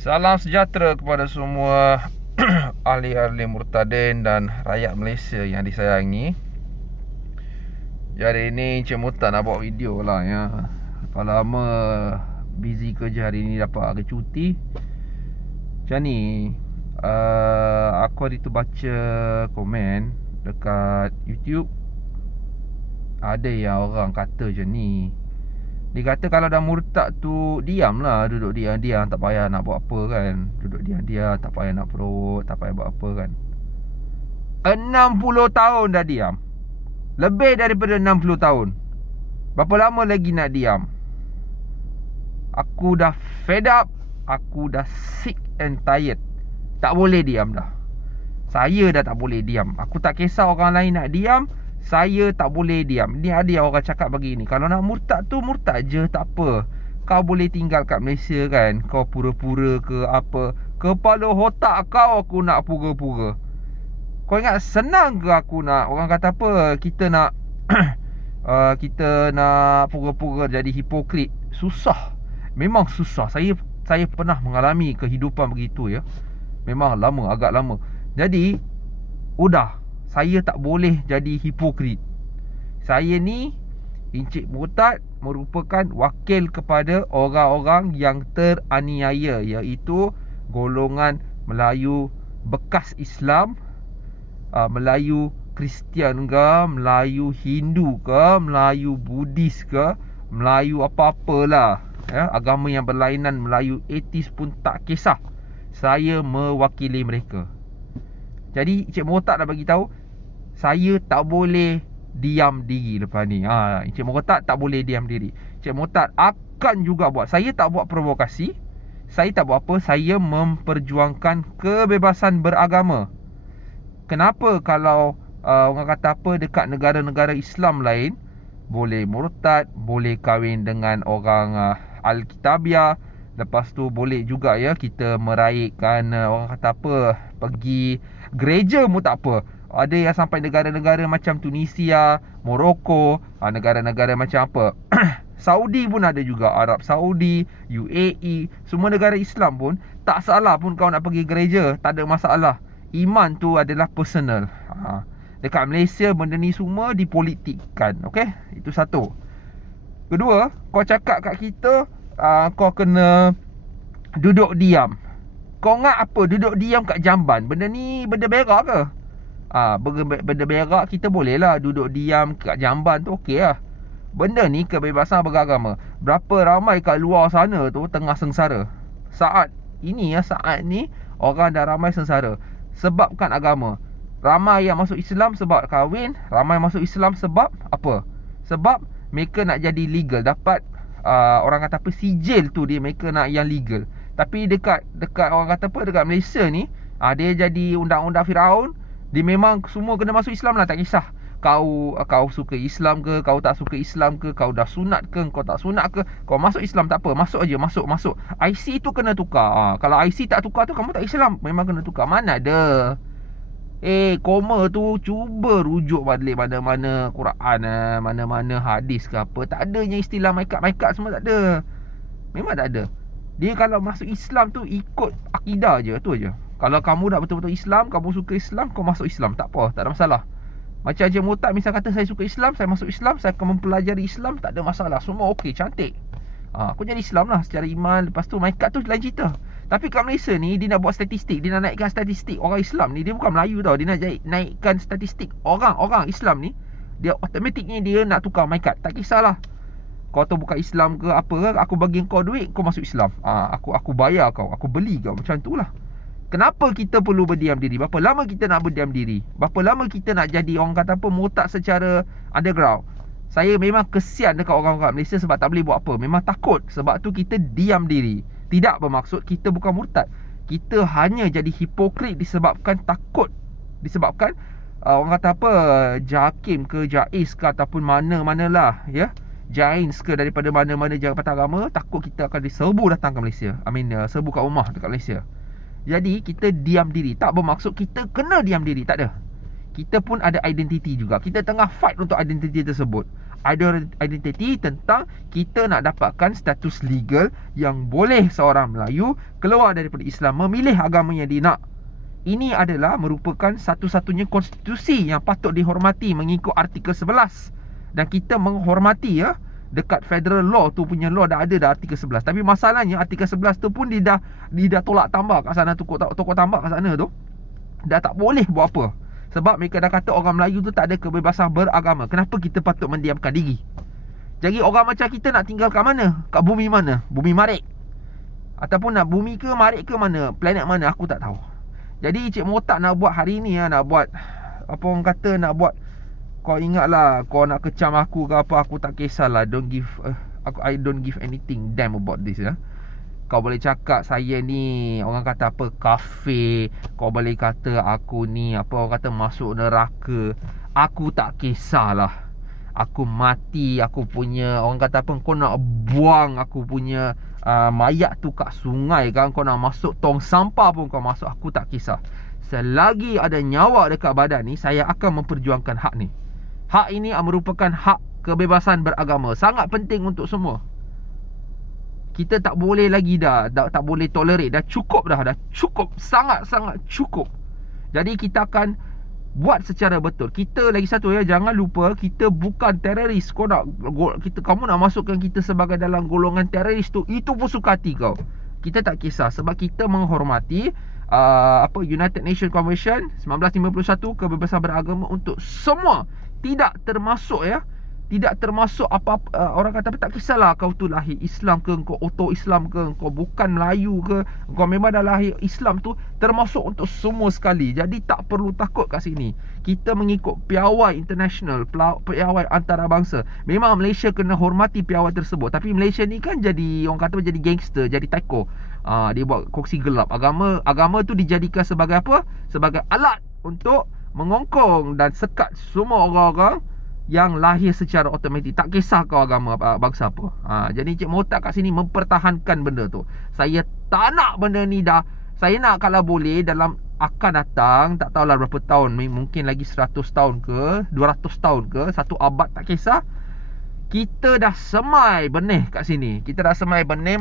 Salam sejahtera kepada semua ahli-ahli murtadin dan rakyat Malaysia yang disayangi. Jadi ni Encik Murtad nak buat video lah ya. Lepas lama busy kerja hari ni dapat hari cuti. Macam ni, aku hari tu baca komen dekat YouTube. Ada yang orang kata macam ni. Dia kata kalau dah murtad tu, diam lah, duduk diam-diam, tak payah nak buat apa kan. Duduk diam-diam, tak payah nak perut, tak payah buat apa kan. 60 tahun dah diam. Lebih daripada 60 tahun. Berapa lama lagi nak diam? Aku dah fed up. Aku dah sick and tired. Tak boleh diam dah. Saya dah tak boleh diam. Aku tak kisah orang lain nak diam, saya tak boleh diam. Ni ada orang cakap begini, kalau nak murtad tu murtad je, tak apa. Kau boleh tinggal kat Malaysia kan. Kau pura-pura ke apa, kepala otak kau aku nak pura-pura. Kau ingat senang ke aku nak, orang kata apa, kita nak kita nak pura-pura jadi hipokrit. Susah. Memang susah. Saya pernah mengalami kehidupan begitu ya. Memang lama, agak lama. Jadi udah, saya tak boleh jadi hipokrit. Saya ni, Encik Murtad, merupakan wakil kepada orang-orang yang teraniaya, iaitu golongan Melayu bekas Islam, Melayu Kristian ke, Melayu Hindu ke, Melayu Buddhis ke, Melayu apa-apalah ya, agama yang berlainan, Melayu ateis pun tak kisah. Saya mewakili mereka. Jadi Encik Murtad dah bagi tahu, saya tak boleh diam diri lepas ni. Encik Murtad tak boleh diam diri. Encik Murtad akan juga buat. Saya tak buat provokasi. Saya tak buat apa. Saya memperjuangkan kebebasan beragama. Kenapa kalau orang kata apa, dekat negara-negara Islam lain boleh murtad, boleh kahwin dengan orang Alkitabiah, lepas tu boleh juga ya kita meraihkan orang kata apa, pergi gereja pun tak apa. Ada yang sampai negara-negara macam Tunisia, Morocco, negara-negara macam apa Saudi pun ada juga, Arab Saudi, UAE, semua negara Islam pun tak salah pun kau nak pergi gereja, tak ada masalah. Iman tu adalah personal. Dekat Malaysia benda ni semua dipolitikkan. Okey, itu satu. Kedua, kau cakap kat kita kau kena duduk diam. Kau ingat apa duduk diam kat jamban? Benda ni benda berak ke? Benda berak kita boleh lah duduk diam kat jamban tu, okey lah. Benda ni kebebasan beragama. Berapa ramai kat luar sana tu tengah sengsara. Saat ini orang dah ramai sengsara sebabkan agama. Ramai yang masuk Islam sebab kahwin, ramai masuk Islam sebab apa? Sebab mereka nak jadi legal, dapat orang kata apa, sijil tu dia, mereka nak yang legal. Tapi dekat orang kata apa, dekat Malaysia ni, dia jadi undang-undang Firaun. Dia memang semua kena masuk Islam lah, tak kisah kau suka Islam ke, kau tak suka Islam ke, kau dah sunat ke, kau tak sunat ke, kau masuk Islam tak apa, masuk aja, masuk. IC tu kena tukar. Kalau IC tak tukar tu kamu tak Islam, memang kena tukar. Mana ada koma tu cuba rujuk balik mana-mana Quran, mana-mana hadis ke apa. Tak adanya istilah maikat semua, tak ada. Memang tak ada. Dia kalau masuk Islam tu ikut akidah je, tu je. Kalau kamu dah betul-betul Islam, kamu suka Islam, kau masuk Islam, tak apa, tak ada masalah. Macam Encik Murtad misal kata saya suka Islam, saya masuk Islam, saya akan mempelajari Islam, tak ada masalah. Semua okey, cantik. Aku jadi Islam lah secara iman. Lepas tu maikat tu lain cerita. Tapi kat Malaysia ni, dia nak buat statistik, dia nak naikkan statistik orang Islam ni. Dia bukan Melayu tau, dia nak naikkan statistik orang Islam ni. Dia automatiknya dia nak tukar maikat. Tak kisahlah kau tu bukan Islam ke apa ke, aku bagi kau duit, kau masuk Islam. Aku bayar kau, aku beli kau, macam tu lah. Kenapa kita perlu berdiam diri? Berapa lama kita nak berdiam diri? Berapa lama kita nak jadi orang kata apa, murtad secara underground? Saya memang kesian dekat orang-orang Malaysia sebab tak boleh buat apa. Memang takut. Sebab tu kita diam diri. Tidak bermaksud kita bukan murtad. Kita hanya jadi hipokrit disebabkan takut. Disebabkan orang kata apa, JAKIM ke JAIS ke ataupun mana-manalah ya, Jains ke, daripada mana-mana jabatan agama, takut kita akan diserbu datang ke Malaysia. Serbu kat rumah dekat Malaysia. Jadi kita diam diri. Tak bermaksud kita kena diam diri, tak ada. Kita pun ada identiti juga. Kita tengah fight untuk identiti tersebut. identity tentang kita nak dapatkan status legal yang boleh seorang Melayu keluar daripada Islam memilih agama yang dia nak. Ini adalah merupakan satu-satunya konstitusi yang patut dihormati mengikut artikel 11. Dan kita menghormati dekat federal law tu punya law dah ada dah artikel 11. Tapi masalahnya artikel 11 tu pun dia dah tolak tambah kat sana, tokok tambah kat sana tu. Dah tak boleh buat apa. Sebab mereka dah kata orang Melayu tu tak ada kebebasan beragama. Kenapa kita patut mendiamkan diri? Jadi orang macam kita nak tinggal kat mana? Kat bumi mana? Bumi Marik? Ataupun nak bumi ke Marik ke mana? Planet mana? Aku tak tahu. Jadi Cik Motak nak buat hari ni nak buat apa orang kata, nak buat, kau ingatlah, kau nak kecam aku ke apa, aku tak kisahlah. I don't give anything damn about this Kau boleh cakap saya ni orang kata apa, kafir. Kau boleh kata aku ni apa orang kata masuk neraka. Aku tak kisahlah. Aku mati, aku punya orang kata apa, kau nak buang aku punya mayat tu kat sungai kan, kau nak masuk tong sampah pun kau masuk, aku tak kisah. Selagi ada nyawa dekat badan ni, saya akan memperjuangkan hak ni. Hak ini merupakan hak kebebasan beragama. Sangat penting untuk semua. Kita tak boleh lagi tak boleh tolerate. Dah cukup dah cukup. Sangat-sangat cukup. Jadi kita akan buat secara betul. Kita lagi satu jangan lupa, kita bukan teroris. Kamu nak masukkan kita sebagai dalam golongan teroris tu, itu pun suka hati kau. Kita tak kisah sebab kita menghormati United Nations Convention 1951, kebebasan beragama untuk semua. Tidak termasuk tidak termasuk apa-apa, orang kata tak kisahlah kau tu lahir Islam ke, kau auto Islam ke, kau bukan Melayu ke, kau memang dah lahir Islam tu, termasuk untuk semua sekali. Jadi tak perlu takut kat sini. Kita mengikut piawai international, piawai antarabangsa. Memang Malaysia kena hormati piawai tersebut. Tapi Malaysia ni kan jadi orang kata jadi gangster, jadi psycho. Dia buat kongsi gelap. Agama tu dijadikan sebagai apa? Sebagai alat untuk mengongkong dan sekat semua orang-orang yang lahir secara automatik. Tak kisah kau agama bangsa apa. Jadi Cik Motak kat sini mempertahankan benda tu. Saya tak nak benda ni dah. Saya nak kalau boleh dalam akan datang, tak tahulah berapa tahun, mungkin lagi 100 tahun ke 200 tahun ke 1 abad, tak kisah. Kita dah semai benih kat sini. Kita dah semai benih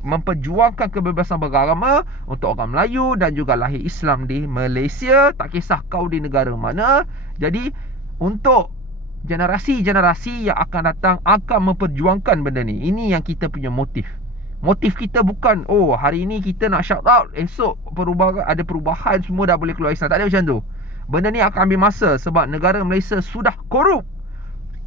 memperjuangkan kebebasan beragama untuk orang Melayu dan juga lahir Islam di Malaysia. Tak kisah kau di negara mana. Jadi untuk generasi-generasi yang akan datang akan memperjuangkan benda ni. Ini yang kita punya motif. Motif kita bukan hari ini kita nak shout out, esok ada perubahan, semua dah boleh keluar Islam. Tak ada macam tu. Benda ni akan ambil masa sebab negara Malaysia sudah korup.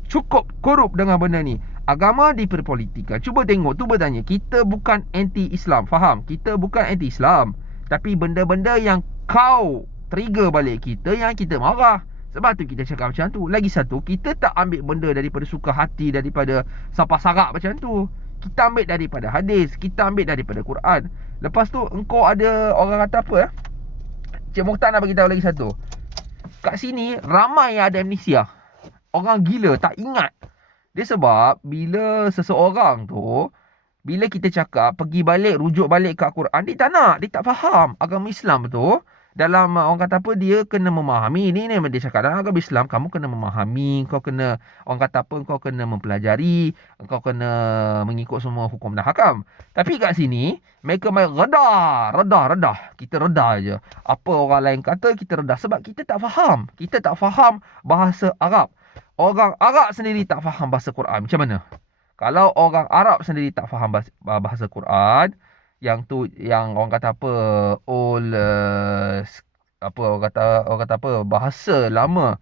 Cukup korup dengan benda ni. Agama diperpolitikan. Cuba tengok, tu bertanya, kita bukan anti-Islam, faham? Kita bukan anti-Islam. Tapi benda-benda yang kau trigger balik kita, yang kita marah. Sebab tu kita cakap macam tu. Lagi satu, kita tak ambil benda daripada suka hati, daripada sampah sarak macam tu. Kita ambil daripada hadis, kita ambil daripada Quran. Lepas tu engkau ada orang kata apa Cik Mokhtar nak bagi tahu lagi satu. Kat sini ramai yang ada amnesia. Orang gila tak ingat. Dia sebab bila seseorang tu, bila kita cakap pergi balik, rujuk balik ke Al-Quran, dia tak nak, dia tak faham agama Islam tu. Dalam orang kata apa, dia kena memahami. Ini dia cakap dalam agama Islam kamu kena memahami, kau kena orang kata apa, kau kena mempelajari, kau kena mengikut semua hukum dan hakam. Tapi kat sini mereka main redah. Kita redah je. Apa orang lain kata kita redah sebab kita tak faham. Kita tak faham bahasa Arab. Orang Arab sendiri tak faham bahasa Quran. Macam mana? Kalau orang Arab sendiri tak faham bahasa Quran, yang tu yang orang kata apa orang kata apa bahasa lama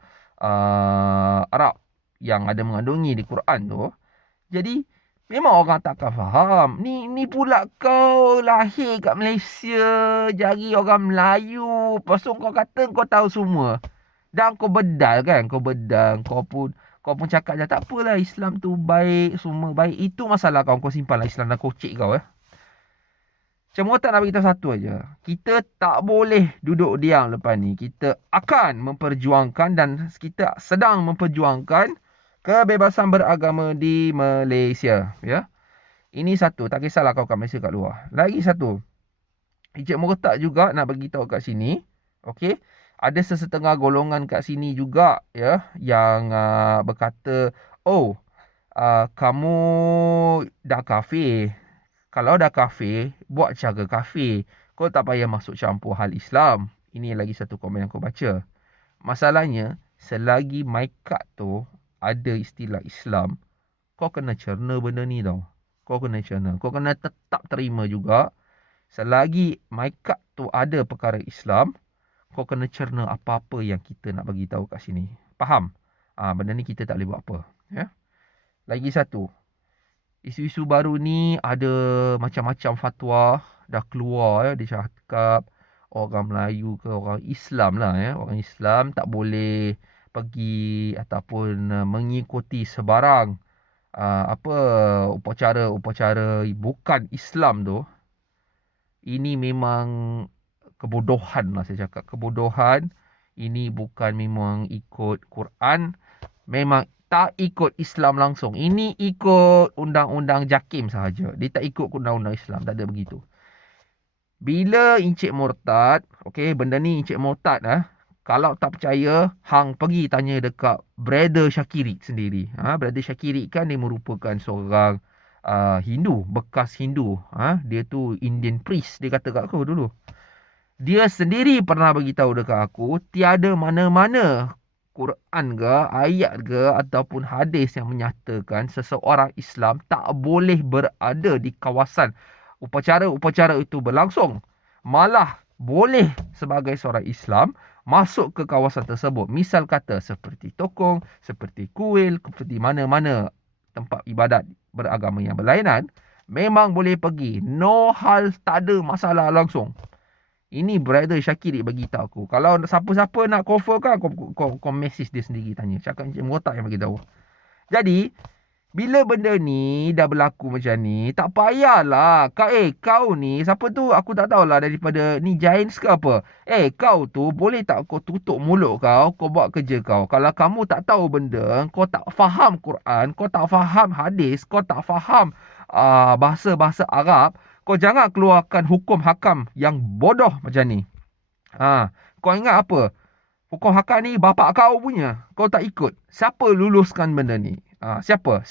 Arab yang ada mengandungi di Quran tu, jadi memang orang takkan faham. Ni pula kau lahir kat Malaysia, jari orang Melayu, lepas tu kau kata kau tahu semua. Dan kau bedal kan, kau pun cakap je tak apalah, Islam tu baik, semua baik. Itu masalah kau simpanlah Islam dan kocik kau Cuma tak nak beritahu satu aja. Kita tak boleh duduk diam lepas ni. Kita akan memperjuangkan dan kita sedang memperjuangkan kebebasan beragama di Malaysia. Ya. Ini satu. Tak kisahlah kau kat Malaysia kat luar. Lagi satu. Encik Murtak juga nak bagi tahu kat sini. Okey. Ada sesetengah golongan kat sini juga ya yang berkata, kamu dah kafir. Kalau dah kafir, buat cara kafir. Kau tak payah masuk campur hal Islam. Ini lagi satu komen yang aku baca. Masalahnya, selagi my card tu ada istilah Islam, kau kena cerna benda ni tau. Kau kena cerna. Kau kena tetap terima juga. Selagi my card tu ada perkara Islam, kau kena cerna apa-apa yang kita nak bagi tahu kat sini. Faham? Benda ni kita tak boleh buat apa. Ya? Lagi satu. Isu-isu baru ni ada macam-macam fatwa dah keluar ya. Dia cakap orang Melayu ke orang Islam lah ya. Orang Islam tak boleh pergi ataupun mengikuti sebarang upacara-upacara bukan Islam tu. Ini memang kebodohan lah saya cakap. Kebodohan. Ini bukan memang ikut Quran. Memang tak ikut Islam langsung. Ini ikut undang-undang JAKIM sahaja. Dia tak ikut undang-undang Islam. Tak ada begitu. Bila Encik murtad, benda ni Encik murtad kalau tak percaya, hang pergi tanya dekat Brother Syakirik sendiri. Brother Syakirik kan dia merupakan seorang Hindu, bekas Hindu. Dia tu Indian priest, dia kata kat aku dulu. Dia sendiri pernah beritahu dekat aku, tiada mana-mana Quran ke, ayat ke ataupun hadis yang menyatakan seseorang Islam tak boleh berada di kawasan upacara-upacara itu berlangsung. Malah boleh sebagai seorang Islam masuk ke kawasan tersebut. Misal kata seperti tokong, seperti kuil, seperti mana-mana tempat ibadat beragama yang berlainan, memang boleh pergi. No hal, tak ada masalah langsung. Ini Brother Syakir bagi tahu aku. Kalau siapa-siapa nak confirm kan, kau message dia sendiri tanya. Cakap Encik Murtad yang bagi tahu. Jadi, bila benda ni dah berlaku macam ni, tak payahlah. Kau ni, siapa tu? Aku tak tahulah daripada ni Giants ke apa. Kau tu boleh tak kau tutup mulut kau buat kerja kau. Kalau kamu tak tahu benda, kau tak faham Quran, kau tak faham hadis, kau tak faham bahasa-bahasa Arab, kau jangan keluarkan hukum hakam yang bodoh macam ni. Kau ingat apa? Hukum hakam ni bapak kau punya. Kau tak ikut. Siapa luluskan benda ni? Siapa?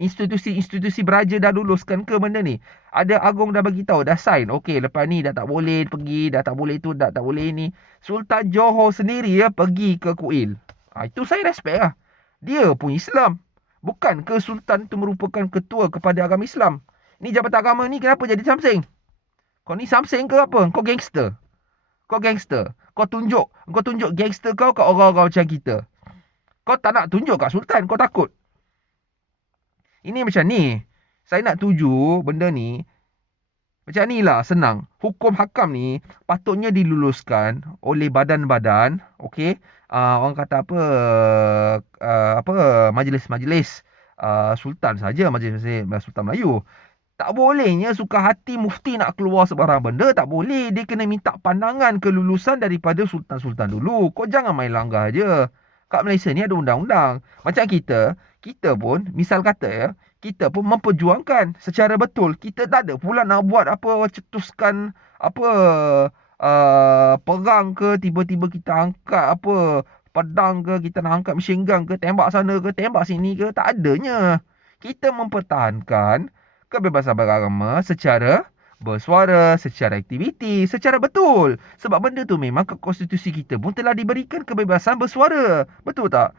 Institusi-institusi beraja dah luluskan ke benda ni? Ada Agong dah bagi tahu, dah sign. Okey, lepas ni dah tak boleh pergi, dah tak boleh tu, dah tak boleh ni. Sultan Johor sendiri pergi ke kuil. Itu saya respect lah. Dia pun Islam. Bukan ke Sultan tu merupakan ketua kepada agama Islam. Ni jabatan agama ni kenapa jadi samseng? Kau ni samseng ke apa? Kau gangster. Kau tunjuk gangster kau kat orang-orang macam kita. Kau tak nak tunjuk kat Sultan, kau takut. Ini macam ni. Saya nak tuju benda ni. Macam ni lah, senang. Hukum hakam ni patutnya diluluskan oleh badan-badan. Orang kata majlis-majlis Sultan saja, majlis Sultan Melayu. Tak bolehnya suka hati mufti nak keluar sebarang benda. Tak boleh. Dia kena minta pandangan kelulusan daripada sultan-sultan dulu. Kau jangan main langgar je. Kat Malaysia ni ada undang-undang. Macam kita pun, misal kata kita pun memperjuangkan secara betul. Kita tak ada pula nak buat cetuskan perang ke, tiba-tiba kita angkat pedang ke, kita nak angkat machine gun ke, tembak sana ke, tembak sini ke. Tak adanya. Kita mempertahankan kebebasan beragama secara bersuara, secara aktiviti, secara betul. Sebab benda tu memang ke konstitusi kita pun telah diberikan kebebasan bersuara. Betul tak?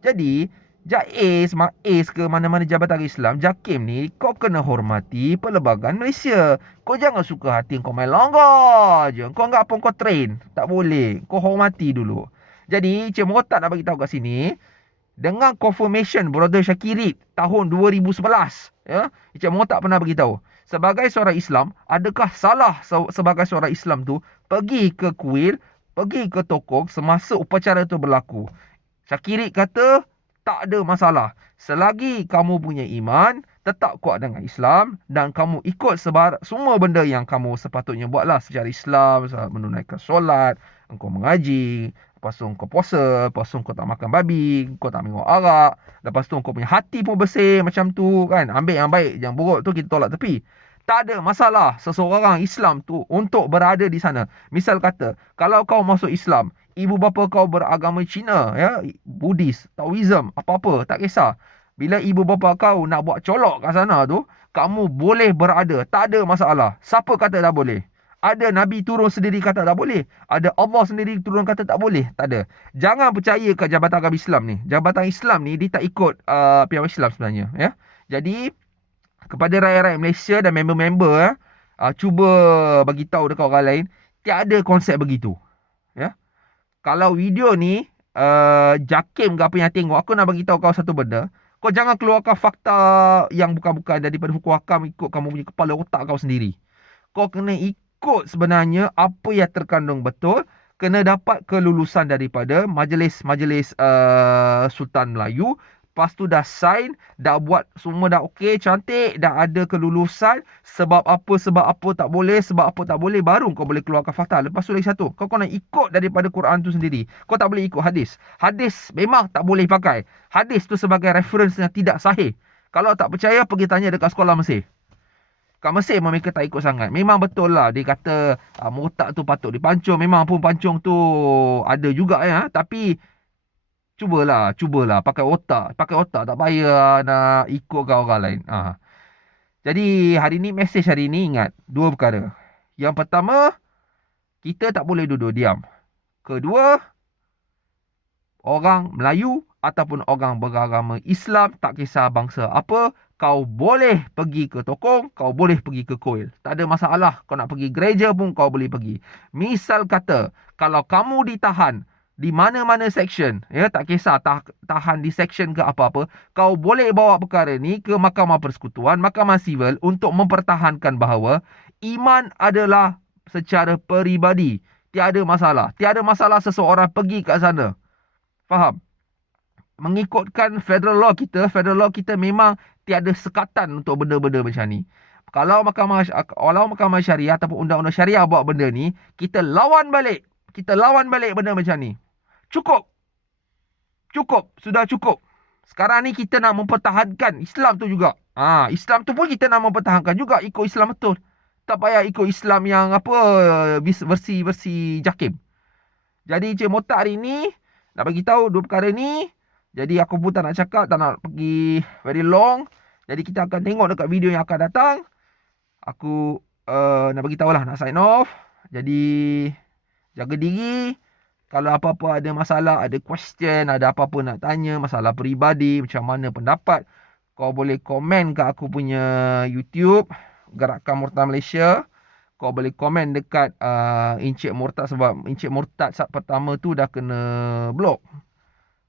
Jadi, JAIS, MAIS ke mana-mana jabatan Islam, JAKIM ni, kau kena hormati perlembagaan Malaysia. Kau jangan suka hati kau main langgar je. Kau anggap apa kau train. Tak boleh. Kau hormati dulu. Jadi, Cik Murtad nak bagi tahu kat sini, dengan confirmation Brother Syakirit tahun 2011, Encik Murtad pernah beritahu, sebagai seorang Islam, adakah salah sebagai seorang Islam tu pergi ke kuil, pergi ke tokong semasa upacara tu berlaku? Syakirit kata tak ada masalah. Selagi kamu punya iman tetap kuat dengan Islam dan kamu ikut semua benda yang kamu sepatutnya buatlah secara Islam, menunaikan solat, engkau mengaji, lepas tu kau puasa, lepas tu kau tak makan babi, kau tak minum arak, lepas tu kau punya hati pun bersih macam tu kan. Ambil yang baik, yang buruk tu kita tolak tepi. Tak ada masalah seseorang Islam tu untuk berada di sana. Misal kata, kalau kau masuk Islam, ibu bapa kau beragama Cina, Buddhis, Taoism, apa-apa, tak kisah. Bila ibu bapa kau nak buat colok kat sana tu, kamu boleh berada. Tak ada masalah. Siapa kata tak boleh? Ada Nabi turun sendiri kata tak boleh. Ada Allah sendiri turun kata tak boleh. Tak ada. Jangan percaya ke Jabatan Agama Islam ni. Jabatan Islam ni dia tak ikut pihak Islam sebenarnya. Ya. Jadi kepada rakyat-rakyat Malaysia dan member-member, cuba bagi tahu dekat orang lain, tiada konsep begitu. Ya. Kalau video ni Jakim ke apa yang tengok, aku nak bagi tahu kau satu benda. Kau jangan keluarkan fakta yang bukan-bukan daripada hukum hakam ikut kamu punya kepala otak kau sendiri. Kau kena ikut sebenarnya apa yang terkandung betul, kena dapat kelulusan daripada majlis-majlis Sultan Melayu. Lepas tu dah sign, dah buat semua dah okey, cantik, dah ada kelulusan. Sebab apa tak boleh, baru kau boleh keluarkan fakta. Lepas tu lagi satu, kau kena ikut daripada Quran tu sendiri. Kau tak boleh ikut hadis. Hadis memang tak boleh pakai. Hadis tu sebagai reference yang tidak sahih. Kalau tak percaya, pergi tanya dekat sekolah Mesir. Kat Mesir mereka tak ikut sangat. Memang betul lah. Dia kata murtad tu patut dipancung. Memang pun pancung tu ada juga ya. Tapi cubalah. Pakai otak. Tak payah nak ikut ke orang lain. Jadi hari ni, mesej hari ni ingat. Dua perkara. Yang pertama, kita tak boleh duduk diam. Kedua, orang Melayu ataupun orang beragama Islam, tak kisah bangsa apa, kau boleh pergi ke tokong, kau boleh pergi ke kuil. Tak ada masalah. Kau nak pergi gereja pun kau boleh pergi. Misal kata, kalau kamu ditahan di mana-mana section, ya, tak kisah tahan di section ke apa-apa, kau boleh bawa perkara ni ke Mahkamah Persekutuan, Mahkamah Sivil untuk mempertahankan bahawa iman adalah secara peribadi. Tiada masalah. Tiada masalah seseorang pergi kat sana. Faham? Mengikutkan federal law kita memang tiada sekatan untuk benda-benda macam ni. Kalau mahkamah syariah ataupun undang-undang syariah buat benda ni, kita lawan balik. Benda macam ni. Cukup. Sudah cukup. Sekarang ni kita nak mempertahankan Islam tu juga. Islam tu pun kita nak mempertahankan juga. Ikut Islam betul. Tak payah ikut Islam yang versi Jakim. Jadi Cik Motak hari ni nak bagi tahu dua perkara ni. Jadi aku pun tak nak cakap, tak nak pergi very long. Jadi kita akan tengok dekat video yang akan datang. Aku nak bagi tahu lah, nak sign off. Jadi jaga diri. Kalau apa-apa ada masalah, ada question, ada apa-apa nak tanya, masalah peribadi, macam mana pendapat, kau boleh komen kat aku punya YouTube, Gerakan Murtad Malaysia. Kau boleh komen dekat Encik Murtad, sebab Encik Murtad saat pertama tu dah kena blok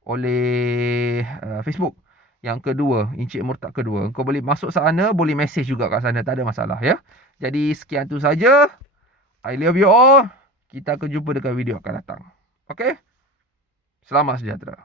oleh Facebook. Yang kedua, Encik Murtad kedua. Kau boleh masuk sana, boleh message juga kat sana, tak ada masalah ya. Jadi sekian tu saja. I love you all. Kita akan jumpa dekat video akan datang. Okay? Selamat sejahtera.